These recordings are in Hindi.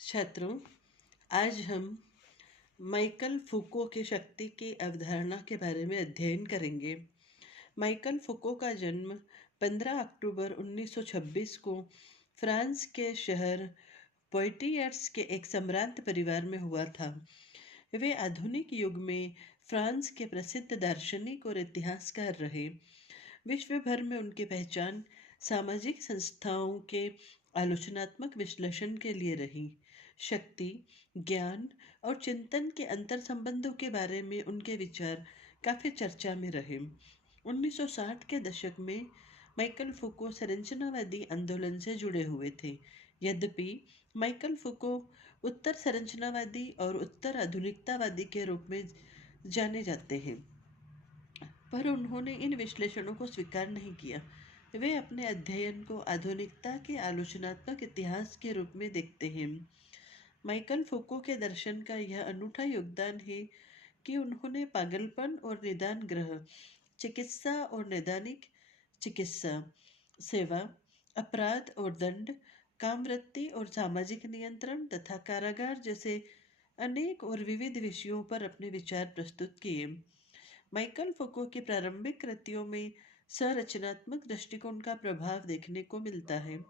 छात्रों, आज हम माइकल फूको की शक्ति की अवधारणा के बारे में अध्ययन करेंगे। माइकल फूको का जन्म 15 अक्टूबर 1926 को फ्रांस के शहर पोइटियर्स के एक सम्भ्रांत परिवार में हुआ था। वे आधुनिक युग में फ्रांस के प्रसिद्ध दार्शनिक और इतिहासकार रहे। विश्व भर में उनकी पहचान सामाजिक संस्थाओं के आलोचनात्मक विश्लेषण के लिए रही। शक्ति, ज्ञान और चिंतन के अंतर संबंधों के बारे में उनके विचार काफी चर्चा में रहे। 1960 के दशक में माइकल फूको संरचनावादी आंदोलन से जुड़े हुए थे। यद्यपि माइकल फूको उत्तर संरचनावादी और उत्तर आधुनिकतावादी के रूप में जाने जाते हैं, पर उन्होंने इन विश्लेषणों को स्वीकार नहीं किया। वे अपने अध्ययन को आधुनिकता के आलोचनात्मक इतिहास के रूप में देखते हैं। माइकल फूको के दर्शन का यह अनूठा योगदान है कि उन्होंने पागलपन और निदान ग्रह, चिकित्सा और नैदानिक चिकित्सा, सेवा, अपराध और दंड, कामवृत्ति और सामाजिक नियंत्रण तथा कारागार जैसे अनेक और विविध विषयों पर अपने विचार प्रस्तुत किए। माइकल फूको की प्रारंभिक कृतियों में संरचनात्मक दृष्टिकोण का प्रभाव देखने को मिलता है।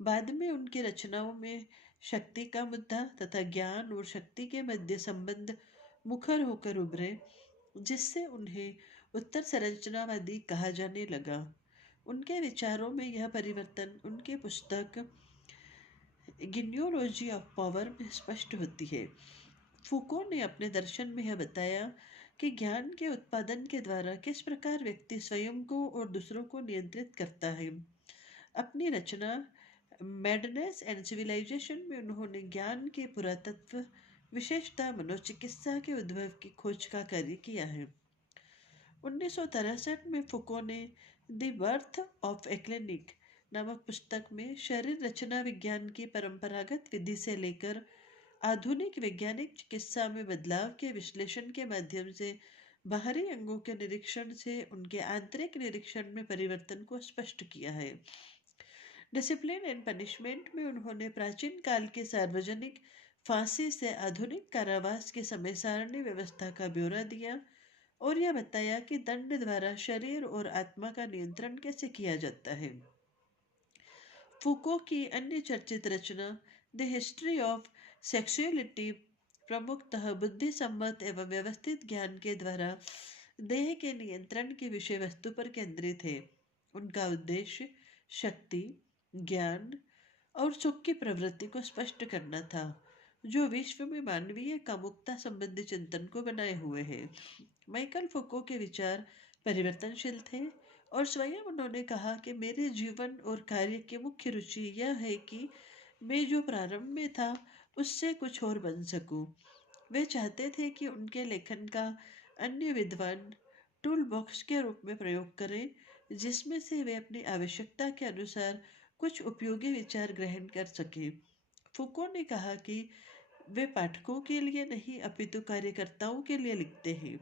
बाद में उनकी रचनाओं में शक्ति का मुद्दा तथा ज्ञान और शक्ति के मध्य संबंध मुखर होकर उभरे, जिससे उन्हें उत्तर संरचनावादी कहा जाने लगा। उनके विचारों में यह परिवर्तन उनकी पुस्तक गिनियोलॉजी ऑफ पावर में स्पष्ट होती है। फूको ने अपने दर्शन में यह बताया कि ज्ञान के उत्पादन के द्वारा किस प्रकार व्यक्ति स्वयं को और दूसरों को नियंत्रित करता है। अपनी रचना मैडनेस एंड सिविलाइजेशन में उन्होंने ज्ञान के पुरातत्व, विशेषता मनोचिकित्सा के उद्भव की खोज का कार्य किया है। 1963 में फुको ने the birth of a clinic नामक पुस्तक में शरीर रचना विज्ञान की परंपरागत विधि से लेकर आधुनिक वैज्ञानिक चिकित्सा में बदलाव के विश्लेषण के माध्यम से बाहरी अंगों के निरीक्षण से उनके आंतरिक निरीक्षण में परिवर्तन को स्पष्ट किया है। डिसिप्लिन एंड पनिशमेंट में उन्होंने प्राचीन काल के सार्वजनिक फांसी से आधुनिक कारावास की समय सारणी व्यवस्था का ब्यौरा दिया और यह बताया कि दंड द्वारा शरीर और आत्मा का नियंत्रण कैसे किया जाता है। फूको की अन्य चर्चित रचना द हिस्ट्री ऑफ सेक्सुअलिटी प्रमुखतः बुद्धि सम्मत एवं व्यवस्थित ज्ञान के द्वारा देह के नियंत्रण की विषय वस्तु पर केंद्रित है। उनका उद्देश्य शक्ति, ज्ञान और सुख की प्रवृत्ति को स्पष्ट करना था, जो विश्व में मानवीय कामुकता संबंधी चिंतन को बनाए हुए है। माइकल फूको के विचार परिवर्तनशील थे और स्वयं उन्होंने कहा कि मेरे जीवन और कार्य की मुख्य रुचि यह है कि मैं जो प्रारंभ में था उससे कुछ और बन सकूं। वे चाहते थे कि उनके लेखन का अन्य विद्वान टूल बॉक्स के रूप में प्रयोग करें, जिसमें से वे अपनी आवश्यकता के अनुसार कुछ उपयोगी विचार ग्रहण कर सकें। फूको ने कहा कि वे पाठकों के लिए नहीं अपितु कार्यकर्ताओं के लिए लिखते हैं।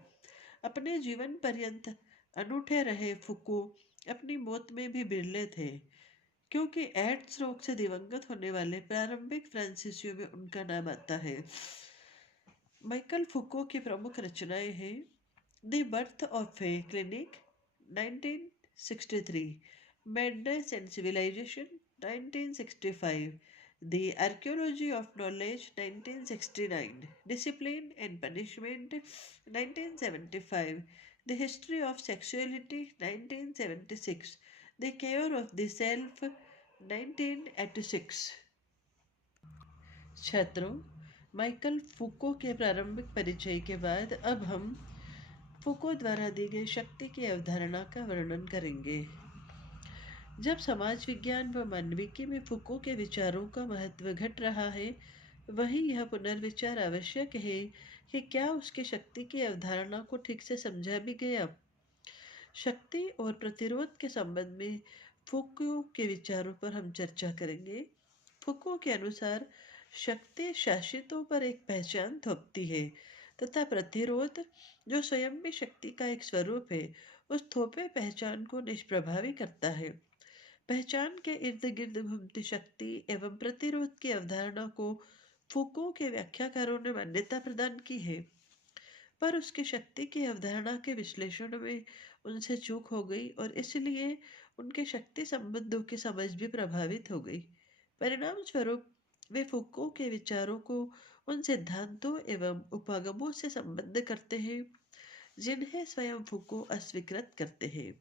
अपने जीवन पर्यंत अनूठे रहे फूको अपनी मौत में भी बिरले थे, क्योंकि एड्स रोग से दिवंगत होने वाले प्रारंभिक फ्रांसीसियों में उनका नाम आता है। माइकल फूको की प्रमुख रचनाएं हैं the birth of a clinic 1963, madness and civilization 1965, the archaeology of knowledge 1969, discipline and punishment 1975, the history of sexuality 1976, the care of the self 1986। छात्रों, माइकल फूको के प्रारंभिक परिचय के बाद अब हम फूको द्वारा दी गई शक्ति की अवधारणा का वर्णन करेंगे। जब समाज विज्ञान व मानविकी में फूको के विचारों का महत्व घट रहा है, वही यह पुनर्विचार आवश्यक है कि क्या उसकी शक्ति की अवधारणा को ठीक से समझा भी गया। शक्ति और प्रतिरोध के संबंध में फूको के विचारों पर हम चर्चा करेंगे। फूको के अनुसार शक्ति शासितों पर एक पहचान थोपती है तथा प्रतिरोध, जो स्वयं भी शक्ति का एक स्वरूप है, उस थोपे पहचान को निष्प्रभावी करता है। पहचान के इर्द गिर्द घूमती शक्ति एवं प्रतिरोध की अवधारणा को फूको के व्याख्याकारों ने मान्यता प्रदान की है, पर उसकी शक्ति की अवधारणा के विश्लेषण में उनसे चूक हो गई और इसलिए उनके शक्ति संबंधों की समझ भी प्रभावित हो गई। परिणाम स्वरूप वे फूको के विचारों को उन सिद्धांतों एवं उपागमों से संबद्ध करते हैं जिन्हें स्वयं फूको अस्वीकृत करते हैं।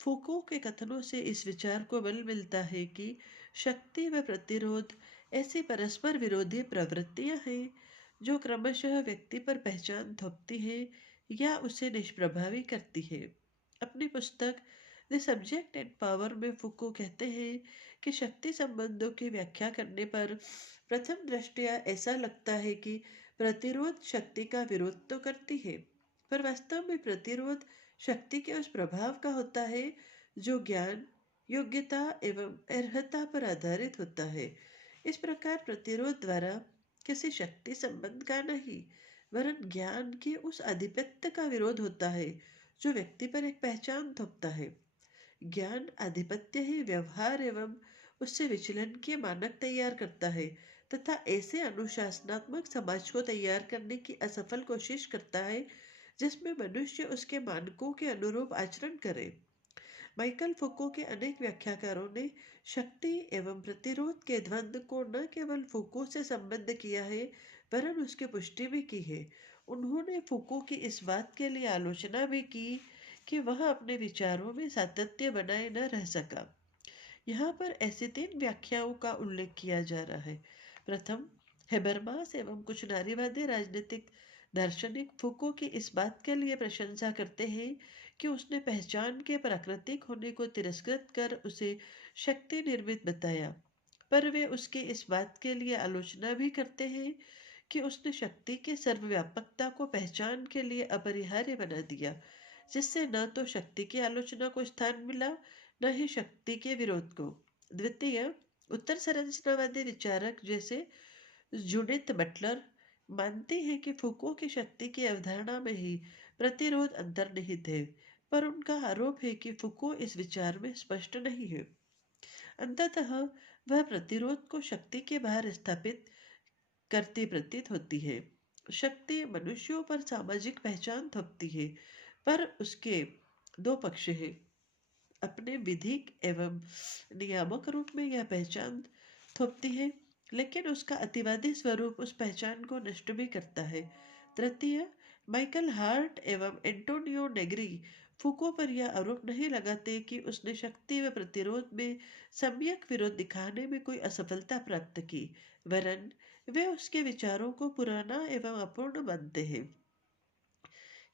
फूको के कथनों से इस विचार को बल मिलता है कि शक्ति व प्रतिरोध ऐसी परस्पर विरोधी प्रवृत्तियां हैं जो क्रमशः व्यक्ति पर पहचान थोपती है या उसे निष्प्रभावी करती है। अपनी पुस्तक द सब्जेक्ट एंड पावर में फूको कहते हैं कि शक्ति संबंधों की व्याख्या करने पर प्रथम दृष्टया ऐसा लगता है कि प्रतिरोध शक्ति का विरोध तो करती है, पर वास्तव में प्रतिरोध शक्ति के उस प्रभाव का होता है जो ज्ञान, योग्यता एवं अर्हता पर आधारित होता है। इस प्रकार प्रतिरोध द्वारा किसी शक्ति संबंध का नहीं, वरन ज्ञान के उस आधिपत्य का विरोध होता है जो व्यक्ति पर एक पहचान थोपता है। ज्ञान आधिपत्य ही व्यवहार एवं उससे विचलन के मानक तैयार करता है तथा ऐसे अनुशासनात्मक समाज को तैयार करने की असफल कोशिश करता है जिसमें मनुष्य उसके मानकों के अनुरूप आचरण करे। माइकल फूको के अनेक व्याख्याकारों ने शक्ति एवं प्रतिरोध के द्वंद्व को न केवल फूको से संबद्ध किया है वरन उसकी पुष्टि भी की है। उन्होंने फूको की इस बात के लिए आलोचना भी की कि वह अपने विचारों में सातत्य बनाए न रह सका। यहाँ पर ऐसी 3 व्याख्याओं का उल्लेख किया जा रहा है। प्रथम, हेबरमास एवं कुछ नारीवादी राजनीतिक दार्शनिक फूको की इस बात के लिए प्रशंसा करते हैं कि उसने पहचान के प्राकृतिक होने को तिरस्कृत कर उसे शक्ति निर्मित बताया, पर वे उसकी इस बात के लिए आलोचना भी करते हैं कि उसने शक्ति की सर्वव्यापकता को पहचान के लिए अपरिहार्य बना दिया, जिससे न तो शक्ति की आलोचना को स्थान मिला न ही शक्ति के विरोध को। द्वितीय, उत्तर संरचनावादी विचारक जैसे जूडिथ बटलर मानते हैं कि फूको की शक्ति की अवधारणा में ही प्रतिरोध अंतर्निहित है, पर उनका आरोप है कि फूको इस विचार में स्पष्ट नहीं है। अंततः वह प्रतिरोध को शक्ति के बाहर स्थापित करती प्रतीत होती है। शक्ति मनुष्यों पर सामाजिक पहचान थोपती है, पर उसके 2 पक्ष हैं। अपने विधिक एवं नियामक रूप में यह पहचान थोपती है, लेकिन उसका अतिवादी स्वरूप उस पहचान को नष्ट भी करता है। तृतीय, माइकल हार्ट एवं एंटोनियो नेग्री फूको पर यह आरोप नहीं लगाते कि उसने शक्ति व प्रतिरोध में सम्यक विरोध दिखाने में कोई असफलता प्राप्त की, वरन वे उसके विचारों को पुराना एवं अपूर्ण मानते हैं।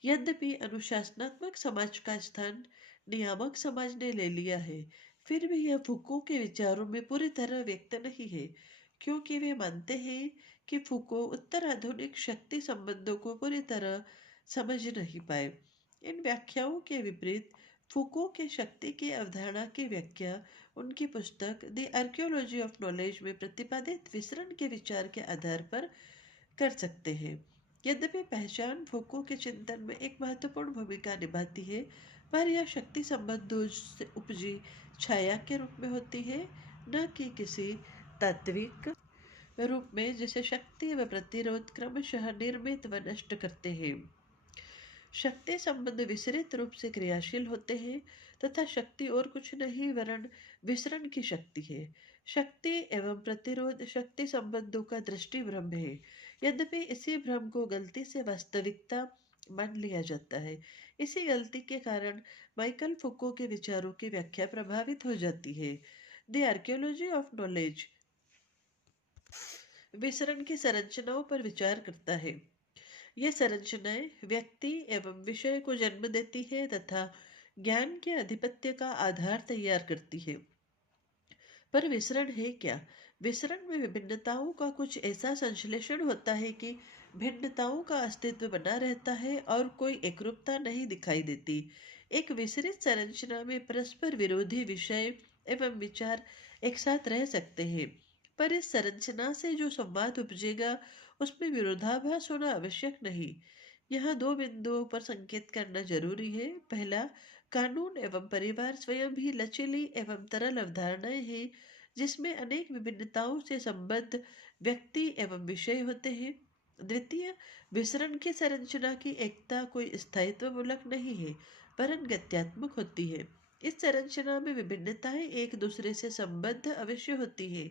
यद्यपि अनुशासनात्मक समाज का स्थान नियामक समाज ने ले लिया है, फिर भी यह फूको के विचारों में पूरी तरह व्यक्त नहीं है, क्योंकि वे मानते हैं कि फूको उत्तर आधुनिक शक्ति संबंधों को पूरी तरह समझ नहीं पाए। इन व्याख्याओं के विपरीत फूको के शक्ति की अवधारणा की व्याख्या उनकी पुस्तक द आर्कियोलॉजी ऑफ नॉलेज में प्रतिपादित विसरण के विचार के आधार पर कर सकते हैं। यद्यपि पहचान फूको के चिंतन में एक महत्वपूर्ण भूमिका निभाती है, पर यह शक्ति संबंधों से उपजी छाया के रूप में होती है, न कि किसी तात्विक रूप में जिसे शक्ति व प्रतिरोध क्रमशः निर्मित व नष्ट करते हैं। शक्ति संबंध विसरित रूप से क्रियाशील होते हैं तथा शक्ति और कुछ नहीं वरन विसरण की शक्ति है। शक्ति एवं प्रतिरोध शक्ति संबंधों का दृष्टि भ्रम है, यद्यपि इसी भ्रम को गलती से वास्तविकता मान लिया जाता है। इसी गलती के कारण माइकल फूको के विचारों की व्याख्या प्रभावित हो जाती है। द आर्कियोलॉजी ऑफ नॉलेज विसरण की संरचनाओं पर विचार करता है। ये संरचनाएं व्यक्ति एवं विषय को जन्म देती है तथा ज्ञान के आधिपत्य का आधार तैयार करती है। पर विसरण है क्या? विसरण में विभिन्नताओं का कुछ ऐसा संश्लेषण होता है कि भिन्नताओं का अस्तित्व बना रहता है और कोई एकरूपता नहीं दिखाई देती। एक विसरित संरचना में परस्पर विरोधी विषय एवं विचार एक साथ रह सकते हैं, पर इस संरचना से जो संवाद उपजेगा उसमें विरोधाभास होना आवश्यक नहीं। यहाँ 2 बिंदुओं पर संकेत करना जरूरी है। पहला, कानून एवं परिवार स्वयं ही लचीली एवं तरल अवधारणाएं हैं, जिसमें अनेक विभिन्नताओं से संबद्ध व्यक्ति एवं विषय होते हैं। द्वितीय, विसरण की संरचना की एकता कोई स्थायित्व मूलक नहीं है, वरन गत्यात्मक होती है। इस संरचना में विभिन्नताएं एक दूसरे से संबद्ध अवश्य होती है,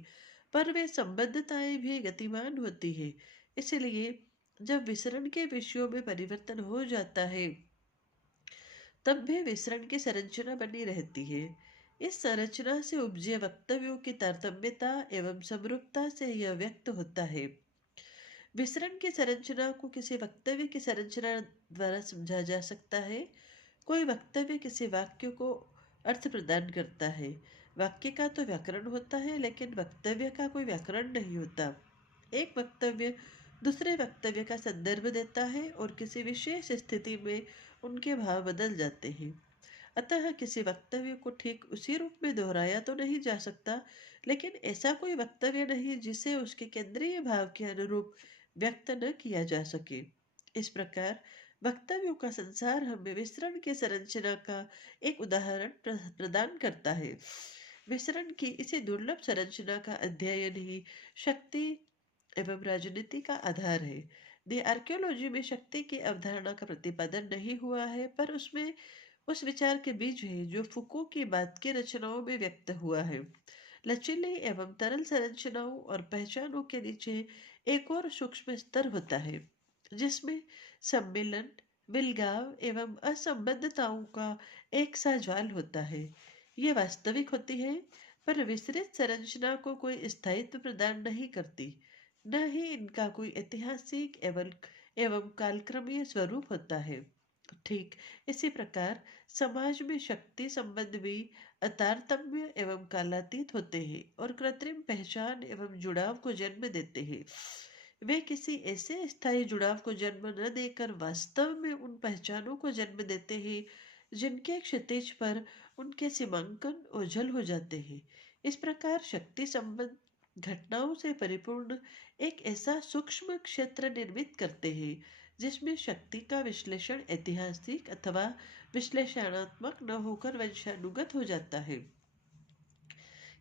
पर वे संबद्धताएं भी गतिमान होती है। इसलिए जब विसरण के विषयों में परिवर्तन हो जाता है, तब भी विसरण की संरचना बनी रहती है। इस संरचना से उपजे वक्तव्यों की तारतम्यता एवं समरूपता से यह व्यक्त होता है। विसरण की संरचना को किसी वक्तव्य की संरचना द्वारा समझा जा सकता है। कोई वक्तव्य किसी वाक्य को अर्थ प्रदान करता है। वाक्य का तो व्याकरण होता है, लेकिन वक्तव्य का कोई व्याकरण नहीं होता। एक वक्तव्य दूसरे वक्तव्य का संदर्भ देता है और किसी विशेष स्थिति में उनके भाव बदल जाते हैं। अतः किसी वक्तव्य को ठीक उसी रूप में दोहराया तो नहीं जा सकता, लेकिन ऐसा कोई वक्तव्य नहीं जिसे उसके केंद्रीय भाव के अनुरूप व्यक्त न किया जा सके। इस प्रकार वक्तव्यों का संसार हमें विसरण की संरचना का एक उदाहरण प्रदान करता है। विसरण की इसी दुर्लभ संरचना का अध्ययन ही शक्ति एवं राजनीति का आधार है। द आर्कियोलॉजी में शक्ति की अवधारणा का प्रतिपादन नहीं हुआ है, पर उसमें उस विचार के बीज है जो फुको की बात की रचनाओं में व्यक्त हुआ है। लचीली एवं तरल संरचनाओं और पहचानों के नीचे एक और सूक्ष्म स्तर होता है, जिसमें सम्मिलन, विलगाव एवं असंबद्धताओं का एक सा जाल होता है। ये वास्तविक होती है, पर विस्तृत संरचना को कोई स्थायित्व प्रदान नहीं करती। न ही इनका कोई ऐतिहासिक एवं कालक्रमीय स्वरूप होता है। ठीक इसी प्रकार समाज में शक्ति संबंध भी अतारतम्य एवं कालातीत होते हैं और कृत्रिम पहचान एवं जुड़ाव को जन्म देते हैं। वे किसी ऐसे स्थायी जुड़ाव को जन्म न देकर वास्तव में उन पहचानों को जन्म देते हैं जिनके क्षितिज पर उनके सीमांकन ओझल हो जाते हैं। इस प्रकार शक्ति संबंध घटनाओं से परिपूर्ण एक ऐसा सूक्ष्म क्षेत्र निर्मित करते हैं जिसमें शक्ति का विश्लेषण ऐतिहासिक अथवा विश्लेषणात्मक न होकर वंशानुगत हो जाता है।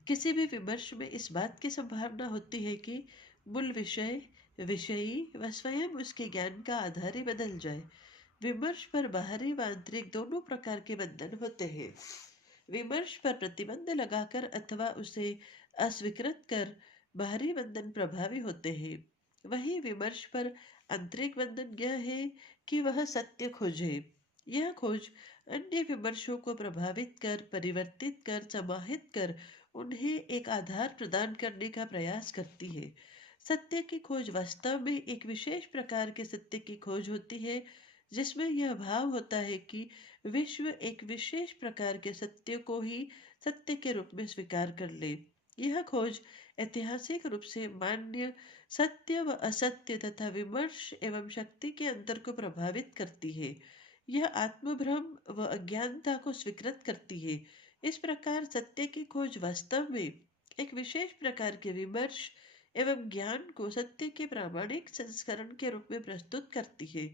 किसी भी विमर्श में इस बात की संभावना होती है कि मूल विषय, विषयी व स्वयं उसके ज्ञान का आधार ही बदल जाए। विमर्श पर बाहरी व आंतरिक दोनों प्रकार के बंधन होते हैं। विमर्श पर प्रतिबंध लगाकर अथवा उसे अस्वीकृत कर बाहरी बंधन प्रभावी होते हैं। वही विमर्श पर आंतरिक बंधन यह है कि वह सत्य खोजे। यह खोज अन्य विमर्शों को प्रभावित कर, परिवर्तित कर, समाहित कर उन्हें एक आधार प्रदान करने का प्रयास करती है। सत्य की खोज वास्तव में एक विशेष प्रकार के सत्य की खोज होती है, जिसमें यह भाव होता है कि विश्व एक विशेष प्रकार के सत्य को ही सत्य के रूप में स्वीकार कर ले। यह खोज ऐतिहासिक रूप से मान्य सत्य व असत्य तथा विमर्श एवं शक्ति के अंतर को प्रभावित करती है। यह आत्मभ्रम व अज्ञानता को स्वीकृत करती है। इस प्रकार सत्य की खोज वास्तव में एक विशेष प्रकार के विमर्श एवं ज्ञान को सत्य के प्रामाणिक संस्करण के रूप में प्रस्तुत करती है।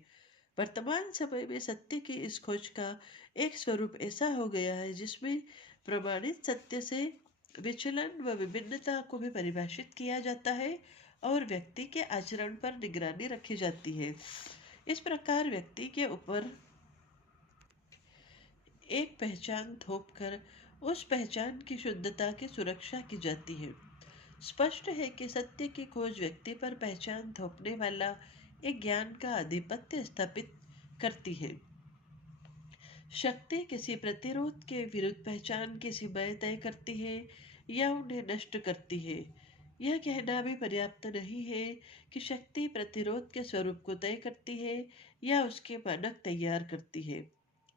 वर्तमान समय में सत्य की इस खोज का एक स्वरूप ऐसा हो गया है जिसमें प्रमाणित सत्य से विचलन व विभिन्नता को भी परिभाषित किया जाता है और व्यक्ति के आचरण पर निगरानी रखी जाती है। इस प्रकार व्यक्ति के ऊपर एक पहचान थोपकर उस पहचान की शुद्धता की सुरक्षा की जाती है। स्पष्ट है कि सत्य की खोज व्यक्ति पर पहचान थोपने वाला एक ज्ञान का आधिपत्य स्थापित करती है। शक्ति किसी प्रतिरोध के विरुद्ध पहचान की सीमाएं तय करती है या उन्हें नष्ट करती है। यह कहना भी पर्याप्त नहीं है कि शक्ति प्रतिरोध के स्वरूप को तय करती है या उसके मानक तैयार करती है।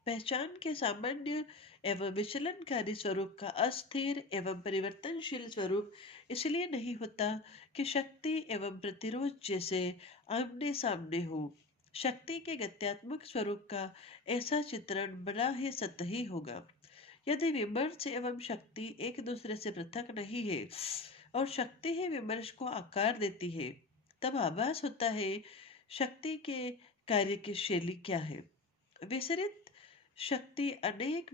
पहचान के सामान्य एवं विचलनकारी स्वरूप का अस्थिर एवं परिवर्तनशील स्वरूप इसलिए नहीं होता कि शक्ति एवं प्रतिरोध जैसे आमने सामने हो। शक्ति के गत्यात्मक स्वरूप का ऐसा चित्रण बड़ा ही सतही होगा। यदि विमर्श एवं शक्ति एक दूसरे से पृथक नहीं है और शक्ति ही विमर्श को आकार देती है, तब आभास होता है शक्ति के कार्य की शैली क्या है। विसरित शक्ति अनेक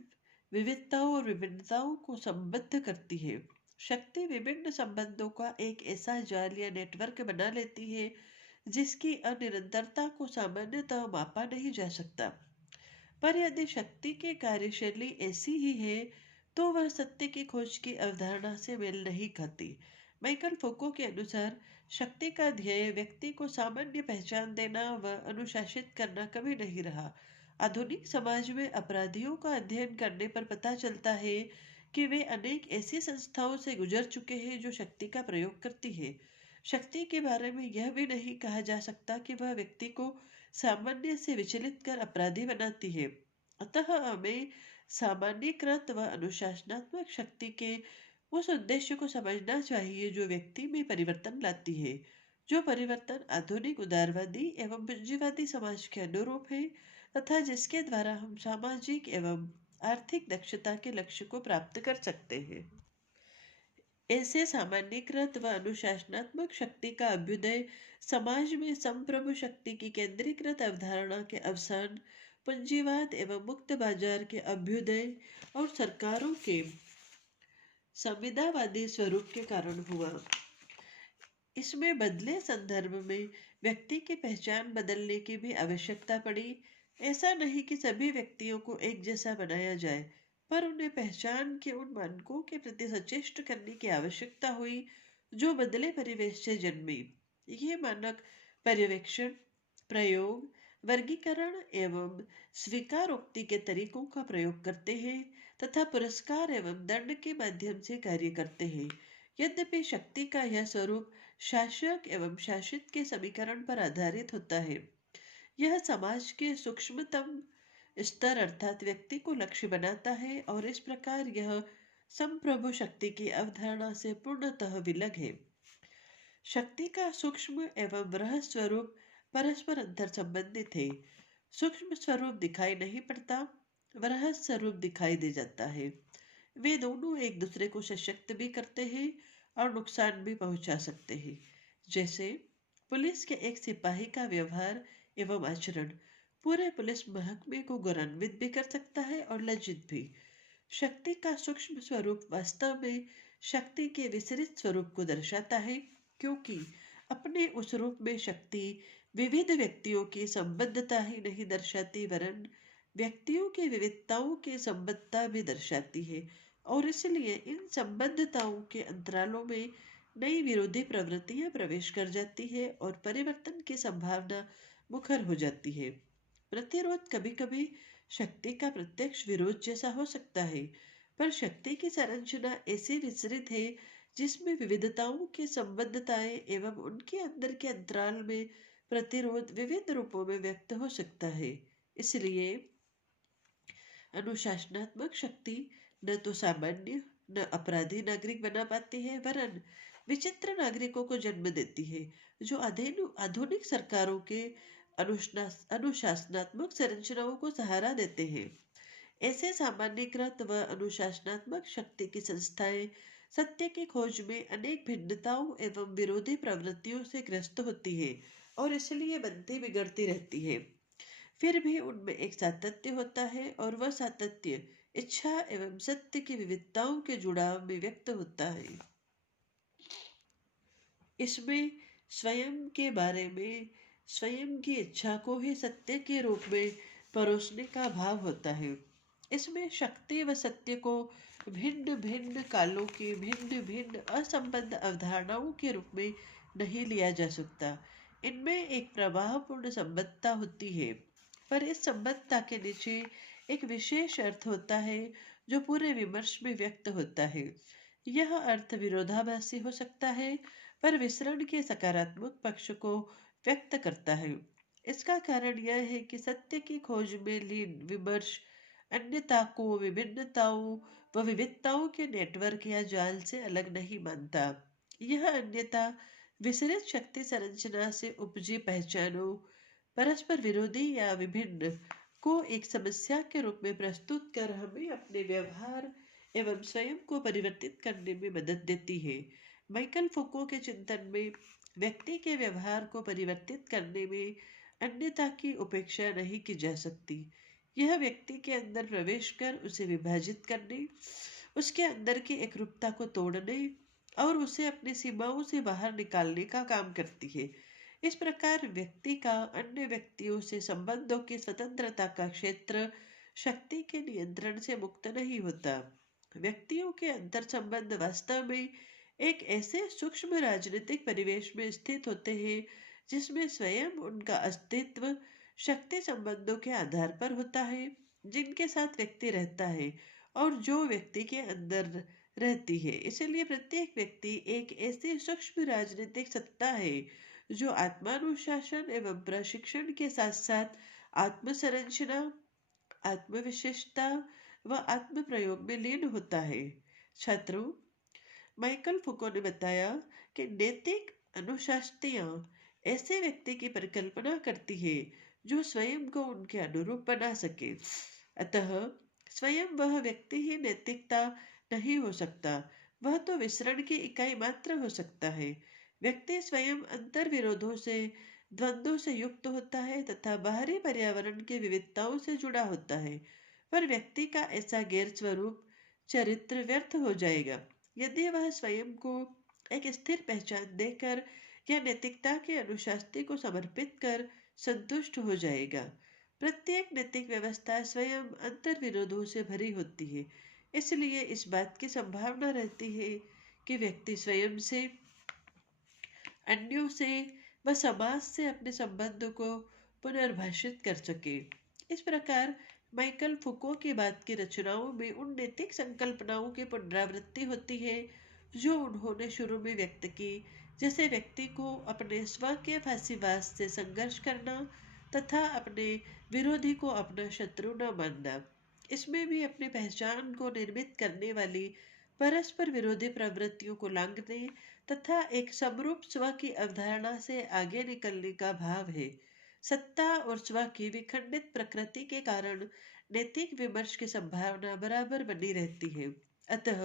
विविधताओं और विभिन्नताओं को संबद्ध करती है। शक्ति विभिन्न संबंधों का एक ऐसा जाल या नेटवर्क बना लेती है जिसकी अनिरंतरता को सामान्यतः मापा नहीं जा सकता। पर यदि शक्ति की कार्यशैली ऐसी ही है तो वह सत्य की खोज की अवधारणा से मेल नहीं खाती। माइकल फोको के अनुसार शक्ति का ध्येय व्यक्ति को सामान्य पहचान देना व अनुशासित करना कभी नहीं रहा। आधुनिक समाज में अपराधियों का अध्ययन करने पर पता चलता है कि वे अनेक ऐसी संस्थाओं से गुजर चुके हैं जो शक्ति का प्रयोग करती है। शक्ति के बारे में यह भी नहीं कहा जा सकता कि वह व्यक्ति को सामान्य से विचलित कर अपराधी बनाती है। अतः हमें सामान्यकृत व अनुशासनात्मक शक्ति के उस उद्देश्य को समझना चाहिए जो व्यक्ति में परिवर्तन लाती है, जो परिवर्तन आधुनिक उदारवादी एवं पूंजीवादी समाज के अनुरूप है तथा जिसके द्वारा हम सामाजिक एवं आर्थिक दक्षता के लक्ष्य को प्राप्त कर सकते हैं। ऐसे सामान्यकृत व अनुशासनात्मक शक्ति का अभ्युदय समाज में संप्रभु शक्ति की केंद्रीकृत अवधारणा के अवसान, पूंजीवाद एवं मुक्त बाजार के अभ्युदय और सरकारों के संविदावादी स्वरूप के कारण हुआ। इसमें बदले संदर्भ में व्यक्ति की पहचान बदलने की भी आवश्यकता पड़ी। ऐसा नहीं कि सभी व्यक्तियों को एक जैसा बनाया जाए, पर उन्हें पहचान के उन मानकों के प्रति सचेष्ट करने की आवश्यकता हुई जो बदले परिवेश से जन्मे। ये मानक पर्यवेक्षण, प्रयोग, वर्गीकरण एवं स्वीकारोक्ति के तरीकों का प्रयोग करते हैं तथा पुरस्कार एवं दंड के माध्यम से कार्य करते हैं। यद्यपि शक्ति का यह स्वरूप शासक एवं शासित के समीकरण पर आधारित होता है। यह समाज के सूक्ष्मतम स्तर अर्थात व्यक्ति को लक्ष्य बनाता है और इस प्रकार यह संप्रभु शक्ति की अवधारणा से पूर्णतः विलग है। शक्ति का सूक्ष्म एवं बृहद स्वरूप परस्पर अंतर संबंधित है। सूक्ष्म स्वरूप दिखाई नहीं पड़ता, बृहद स्वरूप दिखाई दे जाता है। वे दोनों एक दूसरे को सशक्त भी करते हैं और नुकसान भी पहुंचा सकते हैं। जैसे पुलिस के एक सिपाही का व्यवहार एवं आचरण पूरे पुलिस महकमे को गौरवान्वित भी कर सकता है और लज्जित भी। शक्ति का सूक्ष्म स्वरूप वास्तव में शक्ति के विस्तृत स्वरूप को दर्शाता है, क्योंकि अपने उस रूप में शक्ति विविध व्यक्तियों की संबद्धता ही नहीं दर्शाती वरन व्यक्तियों की विविधताओं की संबद्धता भी दर्शाती है और इसलिए इन संबद्धताओं के अंतरालों में नई विरोधी प्रवृत्तियां प्रवेश कर जाती है और परिवर्तन की संभावना मुखर हो जाती है। प्रतिरोध कभी कभी शक्ति का प्रत्यक्ष विरोध जैसा हो सकता है, पर शक्ति की संरचना ऐसी विस्तृत है जिसमें विविधताओं की संबद्धताएं एवं उनके अंदर के अंतराल में प्रतिरोध विविध रूपों में व्यक्त हो सकता है। इसलिए अनुशासनात्मक शक्ति न तो सामान्य न अपराधी नागरिक बना पाती है वरन विचित्र नागरिकों को जन्म देती है जो आधुनिक सरकारों के अनुशासनात्मक संरचनाओं को सहारा देते हैं। ऐसे सामान्यकृत व अनुशासनात्मक शक्ति की संस्थाएं सत्य की खोज में अनेक भिन्नताओं एवं विरोधी प्रवृत्तियों से ग्रस्त होती है और इसलिए बनती बिगड़ती रहती है। फिर भी उनमें एक सातत्य होता है और वह सातत्य इच्छा एवं सत्य की विविधताओं के जुड़ाव में व्यक्त होता है। इसमें स्वयं के बारे में स्वयं की इच्छा को ही सत्य के रूप में परोसने का भाव होता है। इसमें शक्ति व सत्य को भिन्न भिन्न कालों की भिन्न भिन्न असंबद्ध अवधारणाओं के रूप में नहीं लिया जा सकता। इनमें एक प्रवाहपूर्ण संबद्धता होती है, पर इस संबद्धता के नीचे एक विशेष अर्थ होता है जो पूरे विमर्श में व्यक्त होता है। यह अर्थ विरोधाभासी हो सकता है, पर विसरण के सकारात्मक पक्ष को व्यक्त करता है। इसका कारण यह है कि सत्य की खोज में लीन विमर्श अन्यता को विभिन्नताओं व विविधताओं के नेटवर्क या जाल से अलग नहीं मानता। यह अन्यता विसरित शक्ति संरचना से उपजी पहचानों परस्पर विरोधी या विभिन्न को एक समस्या के रूप में प्रस्तुत कर हमें अपने व्यवहार एवं स्वयं को परिवर्तित करने में मदद देती है। माइकल फुको के चिंतन में व्यक्ति के व्यवहार को परिवर्तित करने में अन्यता की उपेक्षा नहीं की जा सकती। यह व्यक्ति के अंदर प्रवेश कर उसे विभाजित करने, उसके अंदर की एकरूपता को तोड़ने और उसे अपनी सीमाओं से बाहर निकालने का काम करती है। इस प्रकार व्यक्ति का अन्य व्यक्तियों से संबंधों की स्वतंत्रता का क्षेत्र शक्ति के नियंत्रण से मुक्त नहीं होता। व्यक्तियों के अंतर संबंध वास्तव में एक ऐसे सूक्ष्म राजनीतिक परिवेश में स्थित होते हैं जिसमें स्वयं उनका अस्तित्व शक्ति संबंधों के आधार पर होता है जिनके साथ व्यक्ति रहता है और जो व्यक्ति के अंदर रहती है। इसलिए प्रत्येक व्यक्ति एक ऐसी सूक्ष्म राजनीतिक सत्ता है जो आत्मानुशासन एवं प्रशिक्षण के साथ साथ आत्मसंरचना, आत्मविशेषता व आत्म प्रयोग में लीन होता है। छात्रों, माइकल फुको ने बताया कि नैतिक अनुशासनियाँ ऐसे व्यक्ति की परिकल्पना करती है जो स्वयं को उनके अनुरूप बना सके। अतः स्वयं वह व्यक्ति ही नैतिकता नहीं हो सकता, वह तो विसरण की इकाई मात्र हो सकता है। व्यक्ति स्वयं अंतर विरोधों से, द्वंद्वों से युक्त होता है तथा बाहरी पर्यावरण की विविधताओं से जुड़ा होता है, पर व्यक्ति का ऐसा गैर स्वरूप चरित्र व्यर्थ हो जाएगा यदि वह स्वयं को एक स्थिर पहचान देकर या नैतिकता के अनुशास्ति को समर्पित कर संतुष्ट हो जाएगा। प्रत्येक नैतिक व्यवस्था स्वयं अंतर विरोधों से भरी होती है, इसलिए इस बात की संभावना रहती है कि व्यक्ति स्वयं से, अन्यों से व समाज से अपने संबंधों को पुनर्भाषित कर सके। इस प्रकार माइकल फुको की बात की रचनाओं में उन नैतिक संकल्पनाओं की पुनरावृत्ति होती है जो उन्होंने शुरू में व्यक्त की, जैसे व्यक्ति को अपने स्व के फांसीवास से संघर्ष करना तथा अपने विरोधी को अपना शत्रु न मानना। इसमें भी अपनी पहचान को निर्मित करने वाली परस्पर विरोधी प्रवृत्तियों को लांघने तथा एक समरूप स्व की अवधारणा से आगे निकलने का भाव है। सत्ता और स्व की विखंडित प्रकृति के कारण नैतिक विमर्श की संभावना बराबर बनी रहती है। अतः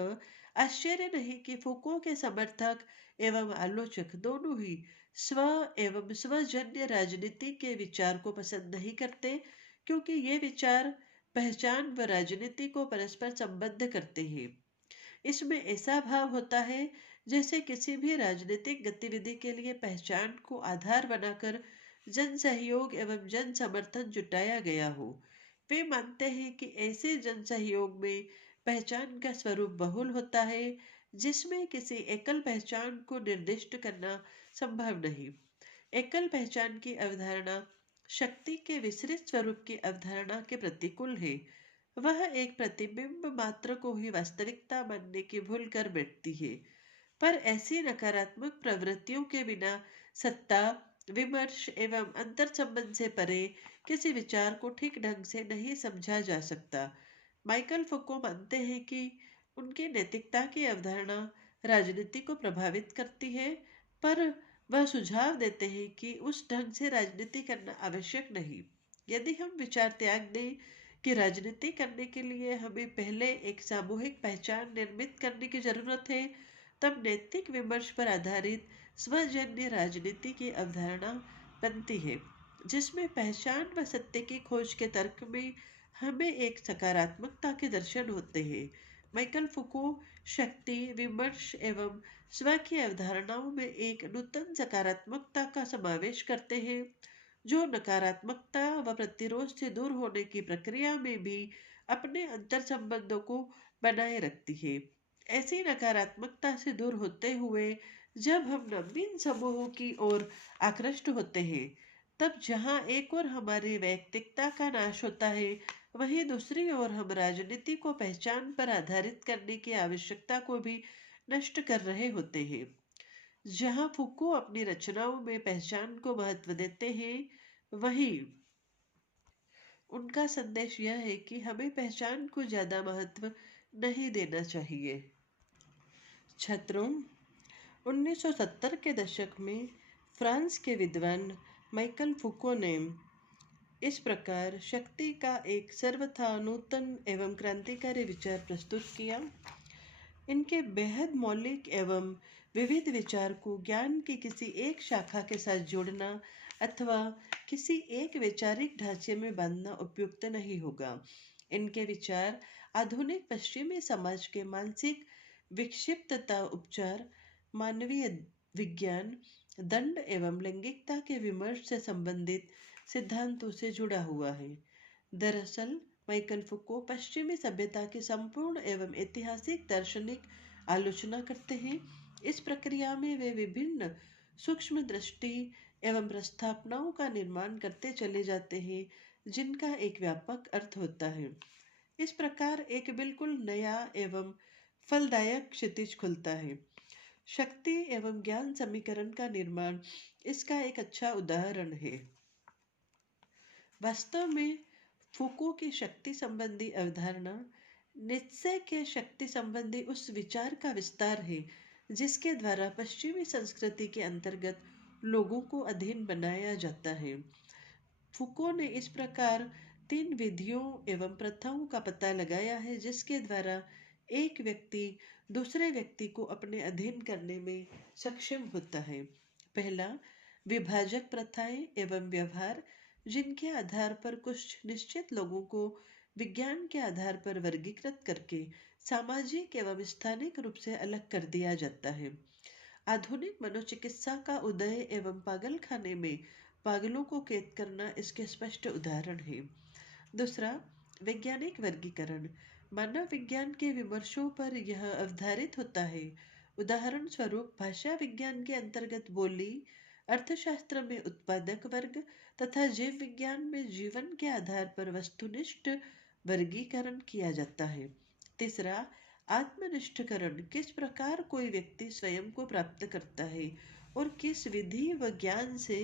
आश्चर्य नहीं कि फूको के समर्थक एवं आलोचक दोनों ही स्व एवं स्वजन्य राजनीति के विचार को पसंद नहीं करते, क्योंकि ये विचार पहचान व राजनीति को परस्पर संबद्ध करते हैं। इसमें ऐसा भाव होता है जैसे किसी भी राजनीतिक गतिविधि के लिए पहचान को आधार बनाकर जन सहयोग एवं जन समर्थन जुटाया गया हो। वे मानते हैं कि ऐसे जन सहयोग में पहचान का स्वरूप बहुल होता है जिसमें किसी एकल पहचान को निर्दिष्ट करना संभव नहीं। एकल पहचान की अवधारणा शक्ति के विस्तृत स्वरूप की अवधारणा के प्रतिकूल है। वह एक प्रतिबिंब मात्र को ही वास्तविकता मानने की भूल कर बैठती है। पर ऐसी नकारात्मक प्रवृत्तियों के बिना सत्ता, विमर्श एवं अंतर संबंध से परे किसी विचार को ठीक ढंग से नहीं समझा जा सकता। माइकल फुको मानते हैं कि उनकी नैतिकता की अवधारणा राजनीति को प्रभावित करती है, पर वह सुझाव देते हैं कि उस ढंग से राजनीति करना आवश्यक नहीं। यदि हम विचार त्याग दें कि राजनीति करने के लिए हमें पहले एक सामूहिक पहचान निर्मित करने की जरूरत है, तब नैतिक विमर्श पर आधारित स्वजन्य राजनीति की अवधारणा बनती है, जिसमें पहचान व सत्य की खोज के तर्क में हमें एक सकारात्मकता के दर्शन होते हैं। माइकल फुको शक्ति, विमर्श एवं स्व की अवधारणाओं में एक नूतन सकारात्मकता का समावेश करते हैं, जो नकारात्मकता व प्रतिरोध से दूर होने की प्रक्रिया में भी अपने अंतर संबंधों को बनाए रखती है। ऐसी नकारात्मकता से दूर होते हुए जब हम नवीन समूहों की ओर आकृष्ट होते हैं, तब जहाँ एक ओर हमारी वैयक्तिकता का नाश होता है, वहीं दूसरी ओर हम राजनीति को पहचान पर आधारित करने की आवश्यकता को भी नष्ट कर रहे होते हैं। जहाँ फुको अपनी रचनाओं में पहचान को महत्व देते हैं, वहीं उनका संदेश यह है कि हमें पहचान को ज्यादा महत्व नहीं देना चाहिए। छात्रों, 1970 के दशक में फ्रांस के विद्वान माइकल फुको ने इस प्रकार शक्ति का एक सर्वथा नूतन एवं क्रांतिकारी विचार प्रस्तुत किया। इनके बेहद मौलिक एवं विविध विचार को ज्ञान की किसी एक शाखा के साथ जोड़ना अथवा किसी एक वैचारिक ढांचे में बांधना उपयुक्त नहीं होगा। इनके विचार आधुनिक पश्चिमी समाज के मानसिक विक्षिप्तता, उपचार, मानवीय विज्ञान, दंड एवं लैंगिकता के विमर्श से संबंधित सिद्धांतों से जुड़ा हुआ है। दरअसल माइकल फुको पश्चिमी सभ्यता की संपूर्ण एवं ऐतिहासिक दार्शनिक आलोचना करते हैं। इस प्रक्रिया में वे विभिन्न सूक्ष्म दृष्टि एवं प्रस्थापनाओं का निर्माण करते चले जाते हैं, जिनका एक व्यापक अर्थ होता है। इस प्रकार एक बिल्कुल नया एवं फलदायक क्षितिज खुलता है। शक्ति एवं ज्ञान समीकरण का निर्माण इसका एक अच्छा उदाहरण है। वास्तव में फूको की शक्ति संबंधी अवधारणा नित्से के शक्ति संबंधी उस विचार का विस्तार है जिसके द्वारा पश्चिमी संस्कृति के अंतर्गत लोगों को अधीन बनाया जाता है। फूको ने इस प्रकार 3 विधियों एवं प्रथाओं का पता लगाया है जिसके द्वारा एक व्यक्ति दूसरे व्यक्ति को अपने अधीन करने में सक्षम होता है। पहला, विभाजक प्रथाएं एवं व्यवहार, जिनके आधार पर कुछ निश्चित लोगों को विज्ञान के आधार पर वर्गीकृत करके सामाजिक एवं स्थानिक रूप से अलग कर दिया जाता है। आधुनिक मनोचिकित्सा का उदय एवं पागलखाने में पागलों को कैद करना इसके स्पष्ट उदाहरण है। दूसरा, वैज्ञानिक वर्गीकरण, मानव विज्ञान के विमर्शों पर यह अवधारित होता है। उदाहरण स्वरूप भाषा विज्ञान के अंतर्गत बोली, अर्थशास्त्र में उत्पादक वर्ग तथा जीव विज्ञान में जीवन के आधार पर वस्तुनिष्ठ वर्गीकरण किया जाता है। तीसरा, आत्मनिष्ठकरण, किस प्रकार कोई व्यक्ति स्वयं को प्राप्त करता है और किस विधि व ज्ञान से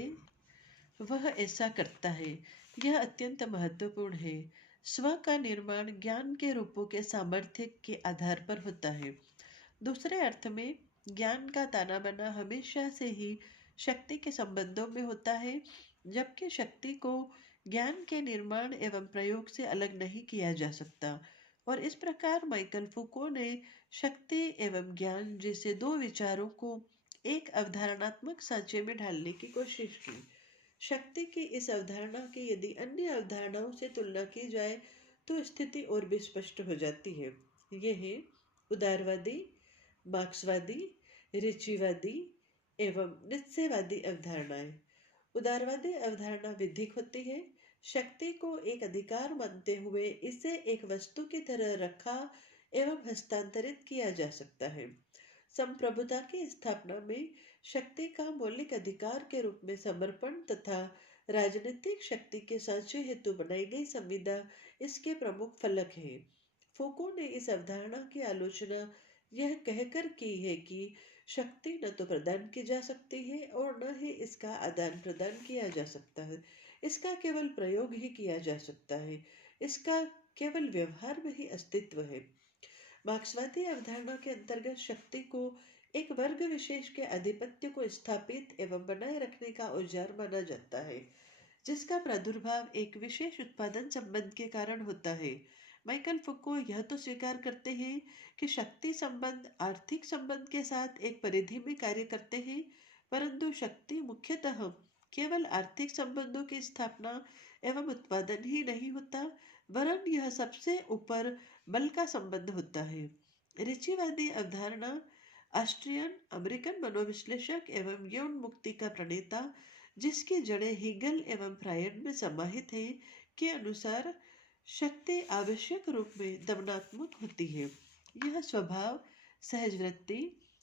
वह ऐसा करता है, यह अत्यंत महत्वपूर्ण है। स्व का निर्माण ज्ञान के रूपों के सामर्थ्य के आधार पर होता है। दूसरे अर्थ में ज्ञान का ताना बाना हमेशा से ही शक्ति के संबंधों में होता है, जबकि शक्ति को ज्ञान के निर्माण एवं प्रयोग से अलग नहीं किया जा सकता। और इस प्रकार माइकल फूको ने शक्ति एवं ज्ञान जैसे 2 विचारों को एक अवधारणात्मक सांचे में ढालने की कोशिश की। शक्ति की इस अवधारणा की यदि अन्य अवधारणाओं से तुलना की जाए तो स्थिति और भी स्पष्ट हो जाती है। ये है उदारवादी, मार्क्सवादी, रीचीवादी एवं नित्सेवादी अवधारणाएं। उदारवादी अवधारणा विधिक होती है। शक्ति को एक अधिकार मानते हुए इसे एक वस्तु की तरह रखा एवं हस्तांतरित किया जा सकता है। संप्रभुता की स्थापना में शक्ति का मौलिक अधिकार के रूप में समर्पण तथा राजनीतिक शक्ति के सांचे हेतु बनाई गई संविदा इसके प्रमुख फलक हैं। फूको ने इस अवधारणा की आलोचना यह कहकर की है कि शक्ति न तो प्रदान की जा सकती है और न ही इसका आदान प्रदान किया जा सकता है। इसका केवल प्रयोग ही किया जा सकता है। इसका केवल व्यवहार में ही अस्तित्व है। मार्क्सवादी अवधारणा के अंतर्गत शक्ति को एक वर्ग विशेष के आधिपत्य को स्थापित एवं बनाए रखने का औजार माना जाता है, जिसका प्रादुर्भाव एक विशेष उत्पादन संबंध के कारण होता है। माइकल फुको यह तो स्वीकार करते हैं कि शक्ति संबंध आर्थिक संबंध के साथ एक परिधि में कार्य करते हैं, परंतु शक्ति मुख्यतः केवल आर्थिक संबंधों की स्थापना एवं उत्पादन ही नहीं होता, वरन यह सबसे ऊपर बल का संबंध होता है। ऋचिवादी अवधारणा ऑस्ट्रियन अमेरिकन मनोविश्लेषक एवं यौन मुक्ति का प्रणेता, जिसकी जड़ें हीगल एवं फ्रायड में समाहित हैं, के अनुसार शक्ति आवश्यक रूप में दमनात्मक होती है। यह स्वभाव, सहजवृत्ति,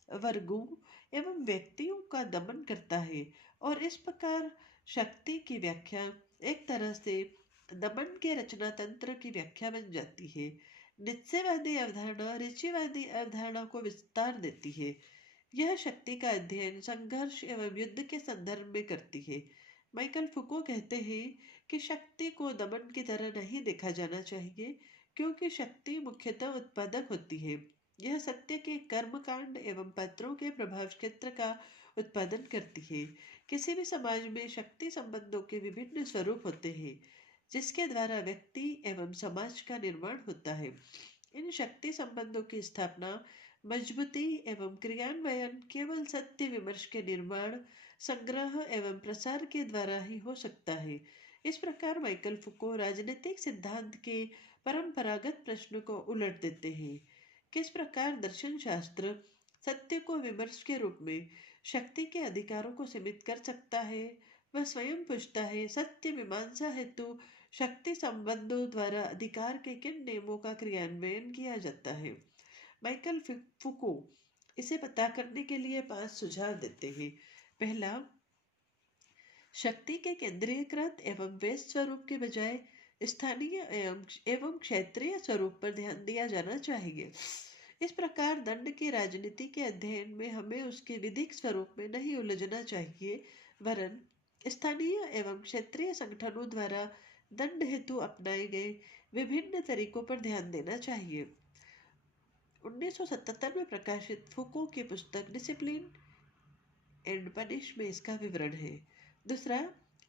वर्गों एवं व्यक्तियों का दमन करता है और इस प्रकार शक्ति की व्याख्या एक तरह से दमन के रचना तंत्र की व्याख्या बन जाती है। नित्सेवादी अवधारणा ऋचिवादी अवधारणा को विस्तार देती है। यह शक्ति का अध्ययन संघर्ष एवं युद्ध के संदर्भ में करती है। माइकल फुको कहते हैं कि शक्ति को दमन की तरह नहीं देखा जाना चाहिए, क्योंकि शक्ति मुख्यतः उत्पादक होती है। यह सत्य के कर्मकांड एवं पात्रों के प्रभाव क्षेत्र का उत्पादन करती है। किसी भी समाज में शक्ति संबंधों के विभिन्न स्वरूप होते हैं, जिसके द्वारा व्यक्ति एवं समाज का निर्माण होता है। इन शक्ति संबंधों की स्थापना मजबूती एवं क्रियान्वयन केवल सत्य विमर्श के निर्माण, संग्रह एवं प्रसार के द्वारा ही हो सकता है। इस प्रकार माइकल फुको राजनीतिक सिद्धांत के परंपरागत प्रश्न को उलट देते हैं। किस प्रकार दर्शन शास्त्र सत्य को विमर्श के रूप में शक्ति के अधिकारों को सीमित कर सकता है? वह स्वयं पूछता है, सत्य मीमांसा हेतु शक्ति संबंधों द्वारा अधिकार के किन नियमों का क्रियान्वयन किया जाता है? माइकल फुको इसे पता करने के लिए 5 सुझाव देते हैं। पहला, शक्ति के केंद्रीयकृत एवं व्यस्त स्वरूप के बजाय स्थानीय एवं क्षेत्रीय स्वरूप पर ध्यान दिया जाना चाहिए। इस प्रकार दंड की राजनीति के अध्ययन में हमें उसके विधिक स्वरूप में नहीं उलझना चाहिए, वरन स्थानीय एवं क्षेत्रीय संगठनों द्वारा दंड हेतु अपनाए गए विभिन्न तरीकों पर ध्यान देना चाहिए। 1977 में प्रकाशित फुको की पुस्तक डिसिप्लिन एंड पनिश में इसका विवरण है। दूसरा,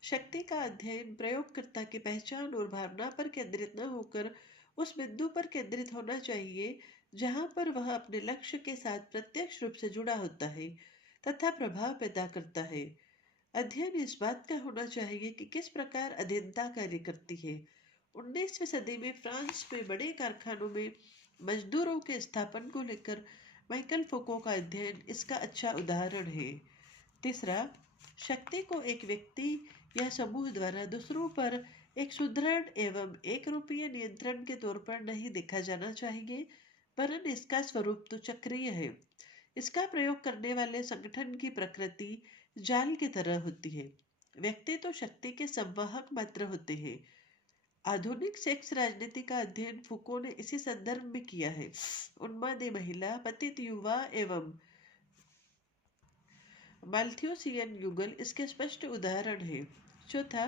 शक्ति का अध्ययन प्रयोगकर्ता की पहचान और भावना पर केंद्रित न होकर उस बिंदु पर केंद्रित होना चाहिए जहां पर वह अपने लक्ष्य के साथ प्रत्यक्ष रूप से जुड़ा होता है तथा प्रभाव पैदा करता है। अध्ययन इस बात का होना चाहिए कि किस प्रकार अधीनता कार्य करती है। 19वीं सदी में फ्रांस में बड़े कारखानों में मजदूरों के स्थापन को लेकर माइकल फुको का अध्ययन इसका अच्छा उदाहरण है। तीसरा, शक्ति को एक व्यक्ति या समूह द्वारा दूसरों पर एक सुदृढ़ एवं एक रूपीय नियंत्रण के तौर पर नहीं देखा जाना चाहिए, वरन इसका स्वरूप तो चक्रीय है। इसका प्रयोग करने वाले संगठन की प्रकृति जाल की तरह होती है। व्यक्ति तो शक्ति के संवाहक मात्र होते हैं। आधुनिक सेक्स राजनीति का अध्ययन फुको ने इसी संदर्भ में किया है। उन्मादी महिला, पतित युवा एवं माल्थ्यूसियन युगल इसके स्पष्ट उदाहरण है। चौथा,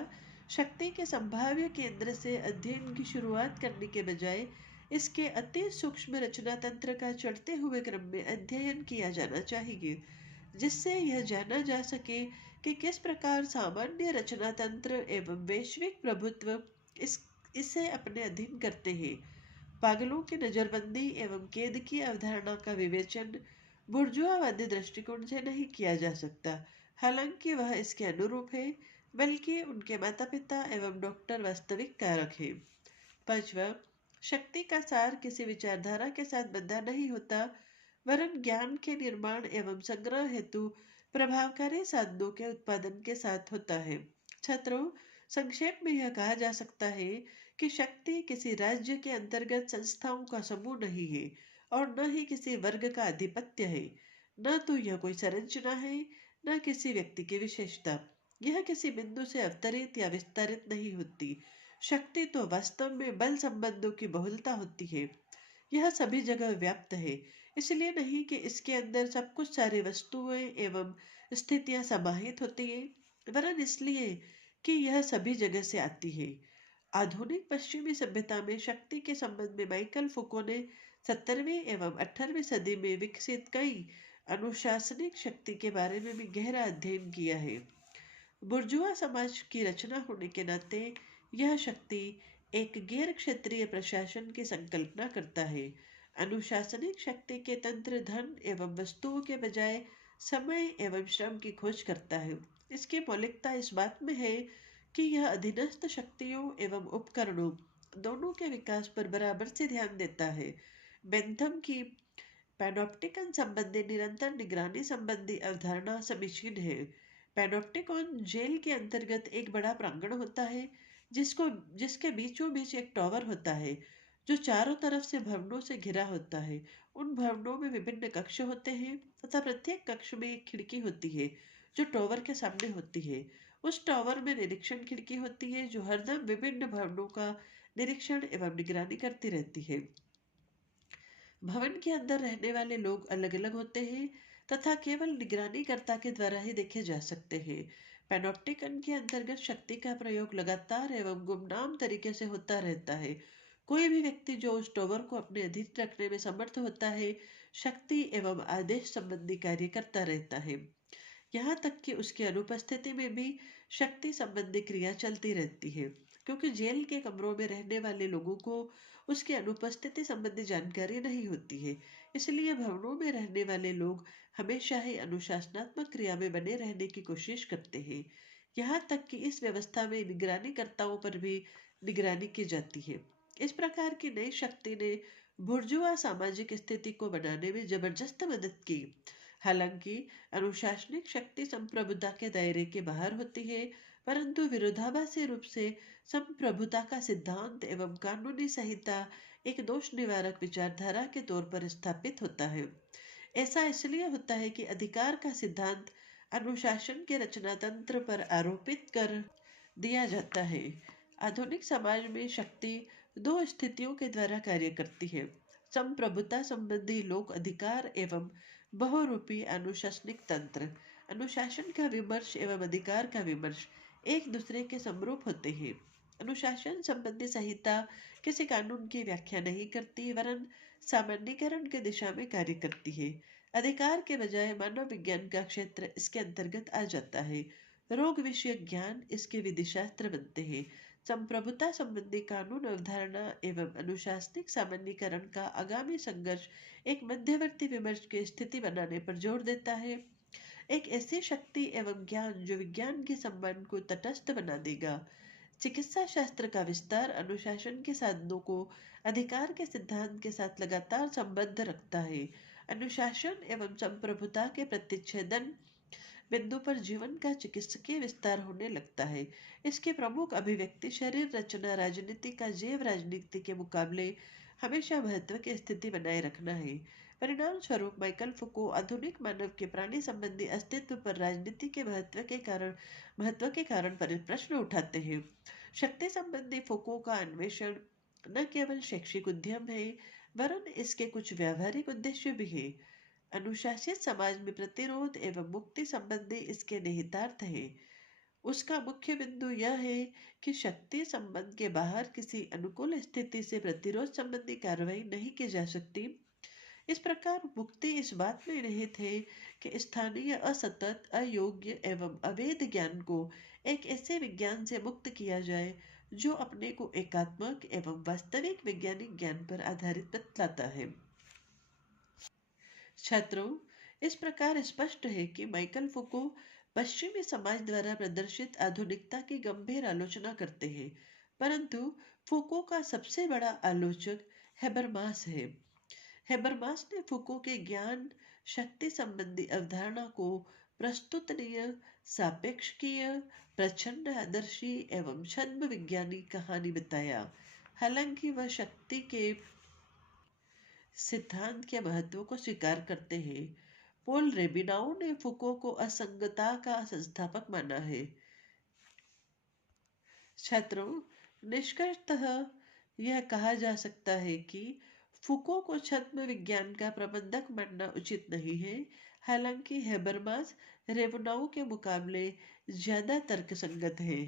शक्ति के संभाव्य केंद्र से अध्ययन की शुरुआत करने के बजाय इसके अति सूक्ष्म रचना तंत्र का चढ़ते हुए क्रम में अध्ययन किया जाना चाहिए, जिससे यह जाना जा सके कि किस प्रकार सामान्य रचना तंत्र एवं वैश्विक प्रभुत्व इसे अपने अधीन करते हैं। पागलों की नजरबंदी एवं कैद की अवधारणा का विवेचन बुर्जुआवादी दृष्टिकोण से नहीं किया जा सकता, हालांकि वह इसके अनुरूप है, बल्कि उनके माता पिता एवं डॉक्टर वास्तविक कारक है। पांचवा, शक्ति का सार किसी विचारधारा के साथ बंधा नहीं होता, वरन ज्ञान के निर्माण एवं संग्रह हेतु प्रभावकारी साधनों के उत्पादन के साथ होता है। छात्रों, संक्षेप में यह कहा जा सकता है कि शक्ति किसी राज्य के अंतर्गत संस्थाओं का समूह नहीं है और न ही किसी वर्ग का आधिपत्य है। न तो यह कोई संरचना है, न किसी व्यक्ति की विशेषता। यह किसी बिंदु से अवतरित या विस्तारित नहीं होती। शक्ति तो वास्तव में बल संबंधों की बहुलता होती है। यह सभी जगह व्याप्त है, इसलिए नहीं कि इसके अंदर सब कुछ सारी वस्तुएं एवं स्थितियां समाहित होती हैं, वरन इसलिए कि यह सभी जगह से आती है। आधुनिक पश्चिमी सभ्यता में शक्ति के संबंध में माइकल फुको ने 17वीं एवं 18वीं सदी में विकसित कई अनुशासनिक शक्ति के बारे में भी गहरा अध्ययन किया है। बुर्जुआ समाज की रचना होने के नाते यह शक्ति एक गैर क्षेत्रीय प्रशासन की संकल्पना करता है। अनुशासनिक शक्ति के तंत्र धन एवं वस्तुओं के बजाय समय एवं श्रम की खोज करता है। इसकी मौलिकता इस बात में है कि यह अधीनस्थ शक्तियों एवं उपकरणों दोनों के विकास पर बराबर से ध्यान देता है। बेंथम की पैनोप्टिकन संबंधी निरंतर निगरानी संबंधी अवधारणा समीचीन है। पैनोप्टिकॉन जेल के अंतर्गत एक बड़ा प्रांगण होता है, जिसके बीचों बीच एक टॉवर होता है जो चारों तरफ से भवनों से घिरा होता है। उन भवनों में विभिन्न कक्ष होते हैं तथा प्रत्येक कक्ष में एक खिड़की होती है जो टॉवर के सामने होती है। उस टॉवर में निरीक्षण खिड़की होती है जो हरदम विभिन्न भवनों का निरीक्षण एवं निगरानी करती रहती है। भवन के अंदर रहने वाले लोग अलग अलग होते हैं तथा केवल निगरानीकर्ता के द्वारा ही देखे जा सकते हैं। पैनोप्टिकन के अंतर्गत शक्ति का प्रयोग लगातार एवं गुमनाम तरीके से होता रहता है। कोई भी व्यक्ति जो उस टॉवर को अपने अधीन रखने में समर्थ होता है, शक्ति एवं आदेश संबंधी कार्य करता रहता है। यहाँ तक कि उसकी अनुपस्थिति में भी शक्ति संबंधी क्रिया चलती रहती है। क्योंकि जेल के कमरों में रहने वाले लोगों को उसकी अनुपस्थिति संबंधी जानकारी नहीं होती है। इसलिए भवनों में रहने वाले लोग हमेशा ही अनुशासनात्मक क्रिया में बने रहने की कोशिश करते हैं। यहाँ तक कि इस व्यवस्था में निगरानीकर्ताओं पर भी निगरानी की जाती है। इस प्रकार की नई शक्ति ने बुर्जुआ सामाजिक स्थिति को बनाने में जबरदस्त मदद की। हालांकि अनुशासनिक शक्ति संप्रभुता के दायरे के बाहर होती है, परंतु विरोधाभासी रूप से संप्रभुता का सिद्धांत एवं कानूनी संहिता एक दोष निवारक विचारधारा के तौर पर स्थापित होता है। ऐसा इसलिए होता है कि अधिकार का सिद्धांत अनुशासन के रचना तंत्र पर आरोपित कर दिया जाता है। आधुनिक समाज में शक्ति दो स्थितियों के द्वारा कार्य करती है: संप्रभुता संबंधी लोक अधिकार एवं बहुरूपी अनुशासनिक तंत्र। अनुशासन का विमर्श एवं अधिकार का विमर्श एक दूसरे के समरूप होते हैं। अनुशासन संबंधी संहिता किसी कानून की व्याख्या नहीं करती, वरन सामान्यीकरण की दिशा में कार्य करती है। अधिकार के बजाय मानव विज्ञान का क्षेत्र इसके अंतर्गत आ जाता है। रोग विषयक ज्ञान इसके विधिशास्त्र बनते हैं। संप्रभुता संबंधी कानून अवधारणा एवं अनुशासनिक सामान्यीकरण का आगामी संघर्ष एक मध्यवर्ती विमर्श की स्थिति बनाने पर जोर देता है। एक ऐसी शक्ति एवं ज्ञान जो विज्ञान के संबंध को तटस्थ बना देगा। चिकित्सा शास्त्र का विस्तार अनुशासन के साधनों को अधिकार के सिद्धांत के साथ लगातार संबद्ध रखता है। अनुशासन एवं संप्रभुता के प्रतिच्छेदन बिंदु पर जीवन का चिकित्सकीय विस्तार होने लगता है। इसकी प्रमुख अभिव्यक्ति शरीर रचना राजनीति का जैव राजनीति के मुकाबले हमेशा महत्व की स्थिति बनाए रखना है। परिणाम स्वरूप माइकल फुको आधुनिक मानव के प्राणी संबंधी अस्तित्व पर राजनीति के महत्व के कारण पर प्रश्न उठाते हैं। शक्ति संबंधी फुको का अन्वेषण न केवल शैक्षिक उद्यम है, वरन इसके कुछ व्यावहारिक उद्देश्य भी है। अनुशासित समाज में प्रतिरोध एवं मुक्ति संबंधी इसके निहितार्थ है। उसका मुख्य बिंदु यह है कि शक्ति संबंध के बाहर किसी अनुकूल स्थिति से प्रतिरोध संबंधी कार्रवाई नहीं की जा सकती। इस प्रकार मुक्ति इस बात में निहित है कि स्थानीय असतत अयोग्य एवं अवैध ज्ञान को एक ऐसे विज्ञान से मुक्त किया जाए जो अपने को एकात्मक एवं वास्तविक वैज्ञानिक ज्ञान पर आधारित बतलाता है। छात्रों, इस प्रकार स्पष्ट है कि माइकल फुको पश्चिमी समाज द्वारा प्रदर्शित आधुनिकता की गंभीर आलोचना करते हैं, परंतु फुको का सबसे बड़ा आलोचक हेबरमास है। हेबरमास ने फुको के ज्ञान शक्ति संबंधी अवधारणा को प्रस्तुतनीय, सापेक्षकीय, प्रचंड आदर्शी एवं छद्म विज्ञानी कहानी बताया। हालांकि वह शक्ति के सिद्धांत के महत्व को स्वीकार करते हैं। पोल रेबिनाउ ने फुको को असंगता का संस्थापक माना है। छात्रों, निष्कर्षतः यह कहा जा सकता है कि फुको को छद्म विज्ञान का प्रबंधक मानना उचित नहीं है। हालांकि हेबरमास रेबिनाउ के मुकाबले ज्यादा तर्कसंगत है।